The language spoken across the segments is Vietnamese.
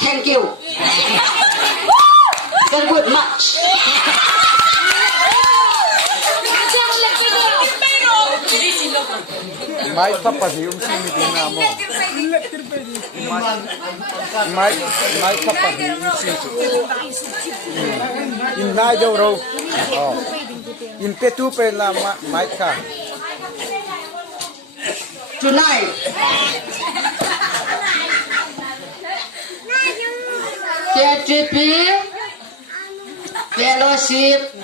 Thank you. Very good much. Mai kapasium sini na mo. Mai kapasium sini. Inai jauh ro. Oh. In petu pe na mai ka. Tonight, KTP Fellowship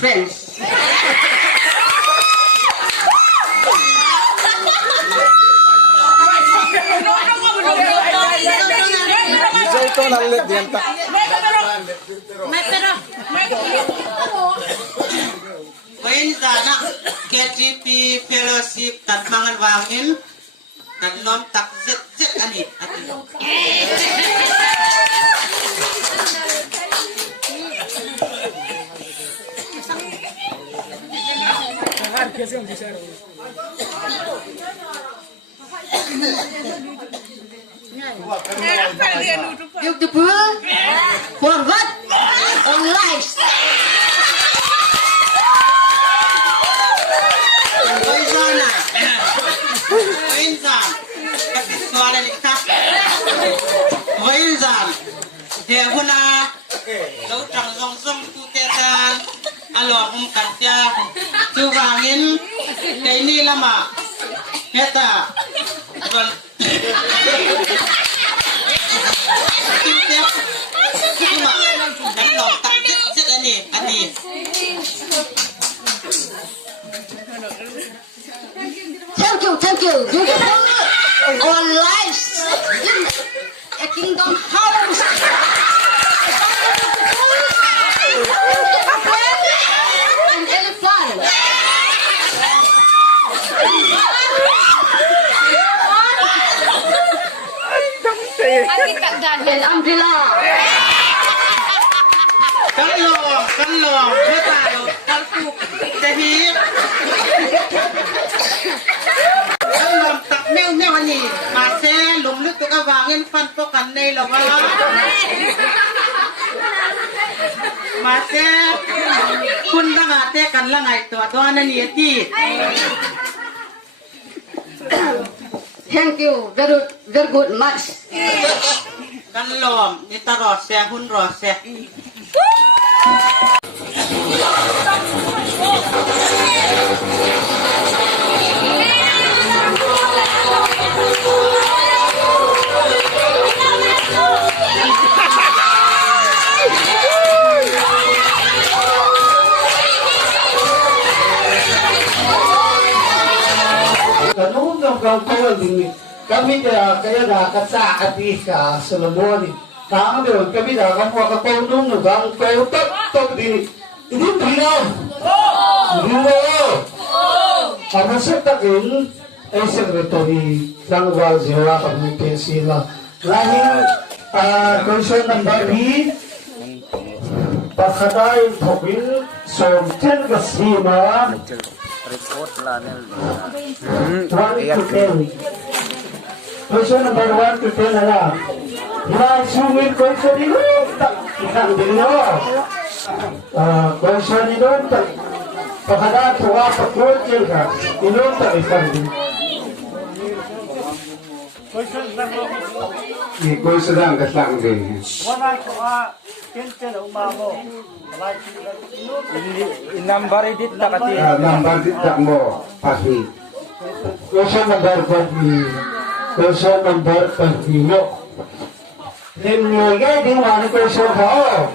Friends. Bisa itu lalle dianta. Kain sana KTP Fellowship tatmangan wangin tatlom tak zet ani atilo. Beautiful forward on lives. Wainzan, kasi suara ni kita. Wainzan, dia guna lau tang zong zong tu tetan, alo katia, tu wangin, ini lama, kita, bon, cuma, dan lo tak cet ani. Thank you. Beautiful on lives in a kingdom house. An elephant. An umbrella. Kan lo, kita lo, kalpuk, jadi. Tak mel ni, masih lum lu tu kawangin fan pokan ni lo malah. Masih kun lang ate kan lang ay to ato anan yeti. Thank you very good much. Kan lom ni taros ya hun ros ya. Kanung ng kawal din kami kaya na katsa ati ka Solomon. Tama doon kami na kamu katulong ng bang kautot din. Hindi binaw. Karena sa takin ay secretary Langwal Zewa kami sila. Lahing question number B Pakatay Topil Somten Gasima Report lah nel. 1 to 10. Question number 1 to 10 ala. Sungit question ini tak ikan dino. Question ini tak pakada tua pakul cengka. Ini tak ikan dino. Iko sedang kasang deh. Number edit tak kati. Nampak tidak mau pasti. Question number 1. Question number 1. Himnya di mana question kau?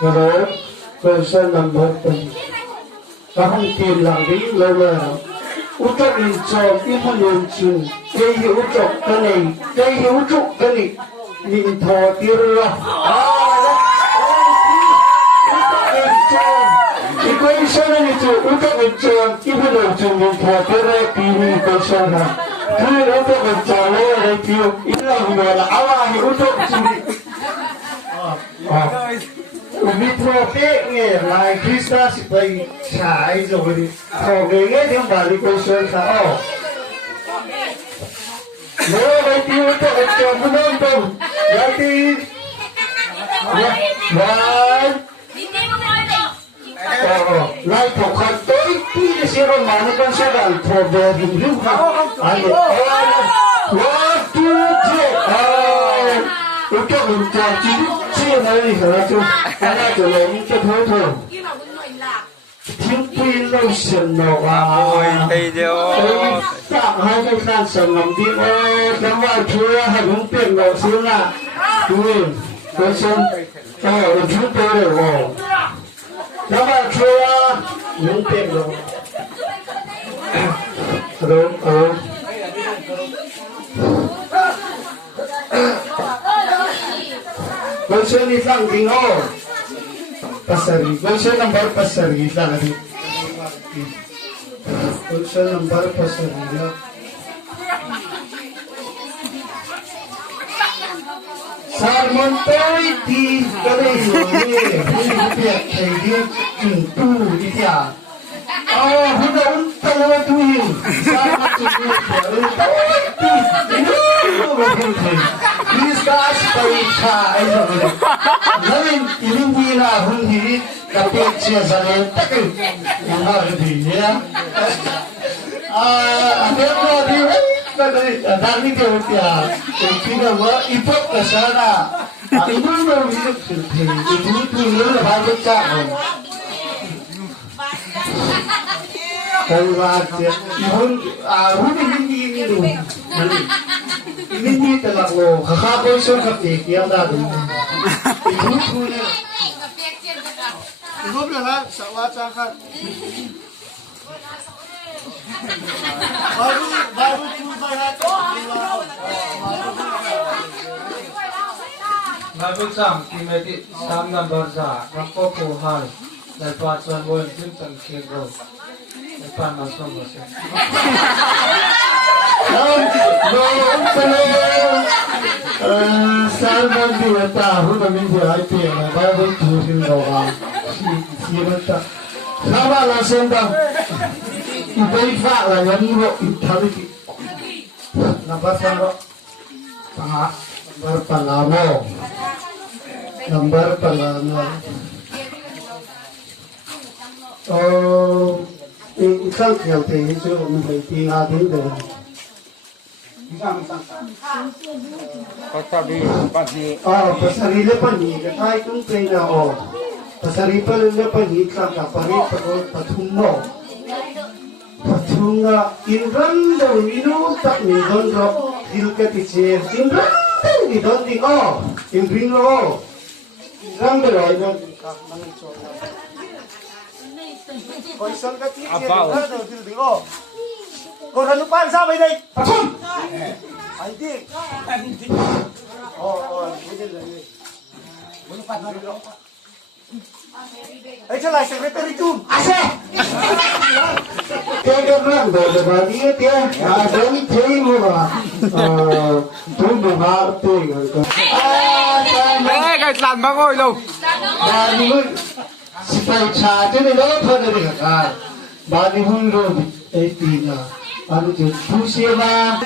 Terus question number 2. Kahang lang di lawan. Utak incom imun incin. Kaya utak kani. Minta tirlah. Ikaw isa na nito, utak incom imun incin minta tirlah pini ko sana. Kaya utak incom wala tiyo. Ilang wala awani utak incin. มีพวกเป๊ะเนี่ยลายคริสต์สิไปฉายจะไปดิขอเงี้ยที่บาลีกุศลค่ะอ๋อโน้ไปที่ว่าจะจอมน้องต้องยาตีว้ายลายพวกขันตัวที่เสียงมันกันเสียงพอเดินอยู่ค่ะอันนี้ว้าตู้เจ้า我叫你讲，这哪里可能就那个人就头头，听对路线了啊！ Ôi thầy điều 上海就看什么的哦，咱外出还能变老师呢，对，我说哦，我听对了哦，咱外出啊能变老，hello。Goshen lang din oh. Pasari. Goshen number pasari lang din. Goshen number pasari lang. Sarmon toy ti kare yo ne. Hindi kay di tu di dia. Oh, huda unta tu hi. Sarmon ti. Please guys, pay chai rồi. Nên những gì là hung khí đặc biệt chia sẻ lên tất cả những người thì nhé. Nếu mà đi đang đi theo thì khi nào ít phút là sao là ít phút đâu thì ít phút nữa là bao nhiêu chắc rồi. Cái là hung những gì luôn. Ini telah lo kakak bosan kakek yang dah dulu. Itu punya. Itu berapa? Sawat cakap. Baru tu bayar. Baru sam kimeti sam number sa rakko ko hal dal patwan won jin tan kego. Depan masuk masuk. Salman dia tahu nama dia apa yang baru turun orang. Siapa? Sama lah sendang. Ibu ifa lah yang ni lo itali. Nampak sama. Tengah. Nampak palamo. Nampak palamo. Oh, ini kan kalau tengok tu orang tinggal di dalam. Pagkabi pagi Oh, pasari le pani ka thai tung pe na o. Pasari pa le pani ka ka pari pa ko pathum mo. Pathunga inran do inu tak ni don ro dil ka ti che inran ni don di o. In ring ro. Rang de rai don ka man cho. Koi san ka ti che do dil di o. Cô thần lúc ban sao vậy đây? Không. Anh đi. Ấy trở lại secretary chung. À xe. Cái răng đồ là bà đi thế. À đến thế mà. Tôi mà bà tôi rồi cơ. Ê cái làm bác ơi đâu Bà đi luôn. Phải trả cho nên đó thôi rồi cả. Bà đi hôn rồi. Ê tin à. Anu tu fusiama,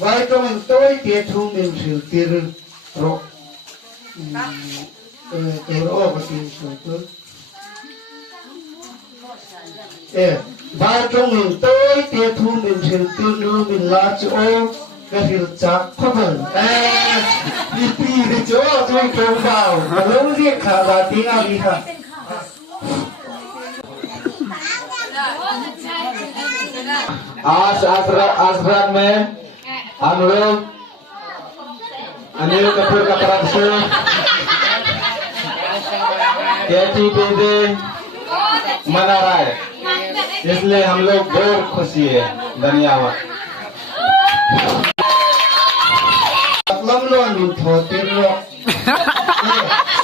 baik tu mentoi dia tu mensil tir ro, ro apa sih tu? Baik tu mentoi dia tu mensil tir ro menlaju o, kafir cak kapan? Ipi di jauh tu kau tahu, kalau dia kalah tinggal lihat. आज आश्रम में हम लोग अनिल कपूर का तरफ से कैची डे मना रहा है, इसलिए हम लोग बहुत खुशी है. धन्यवाद. Lâm luôn mình thọ tiền rồi.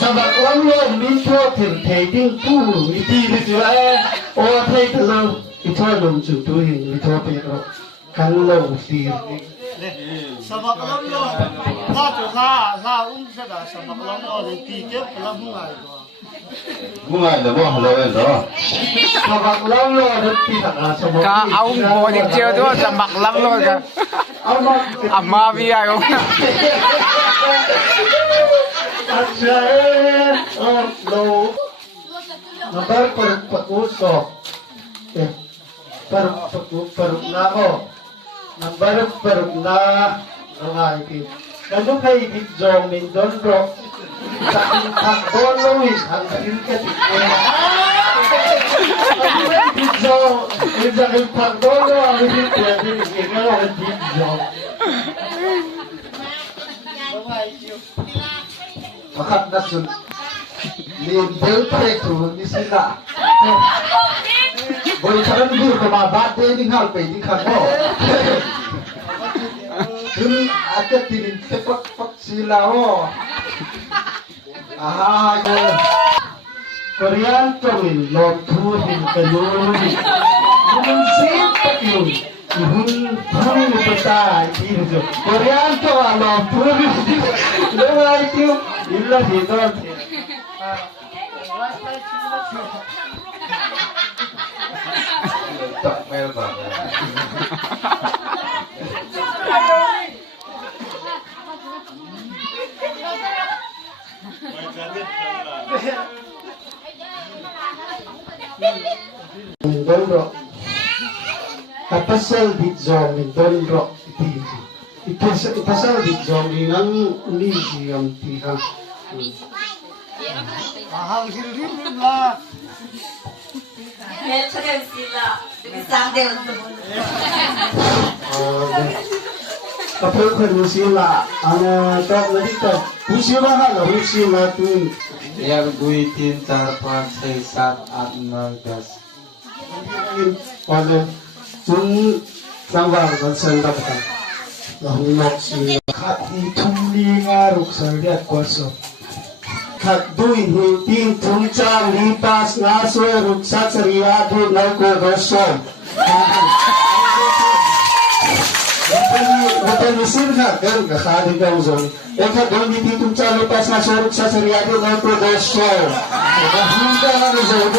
Sao mà lâm luôn mình thọ tiền thầy tiếng tu mình đi đi chứ ai? Ô thầy thật lâu, mình thọ đồng chủ tu hình mình thọ tiền rồi. Khăn lâu tiền. Sabak lam lo, la tu la sẽ đã sabak lam lo thì ti tiếp lam ngay rồi. Bunga na mo, halawin to. Mabaklang lo, nagpinaka sa mga. Ka aung bo ni chiêu đó sa maklang lo ka. Amma vi ayo. At siya lo. Nabar pakusok. Paruk na ako. Paruk na nangaipin. Ganun kay Bigjong Mindon bro. Sa takbolowin hanggang katikwen. Ang Bigjong, sa takbolo ang hindi ikaw ang Bigjong. Makat na sun. Limbel prekro ni sila. Boy karan gur kumabate ni halpe di kano. Dun agad tinin tepak sila ho. Ah, Korean tuwin lo tuwin kanun. Dun sipak yun. Ihun tuwin pata iru. Korean to lo tuwin. Lo ay tiyo illa hidon. Tak mel ba. Mindoro. Kapasal di zone Mindoro iti. Ipasal di zone ng unisi ang tihang. Mahal hilin lah. Kapag sila, ang tawag na dito, pusilahan ang sila tuwing. Yar guitin tarpan say sat at nagas. Wala, kung tawag ang sanda ka, nahulog sila. Kat ituli nga ruksan liat kwaso. Kat duin hiting tungcang lipas naswe ruksat sariyado na ko doson. Bukan misir na kan kakali ka uzon. Eka doon hindi tungcang lipas naswe ruksat sariyado na ko doson. Nakahunda na uzon.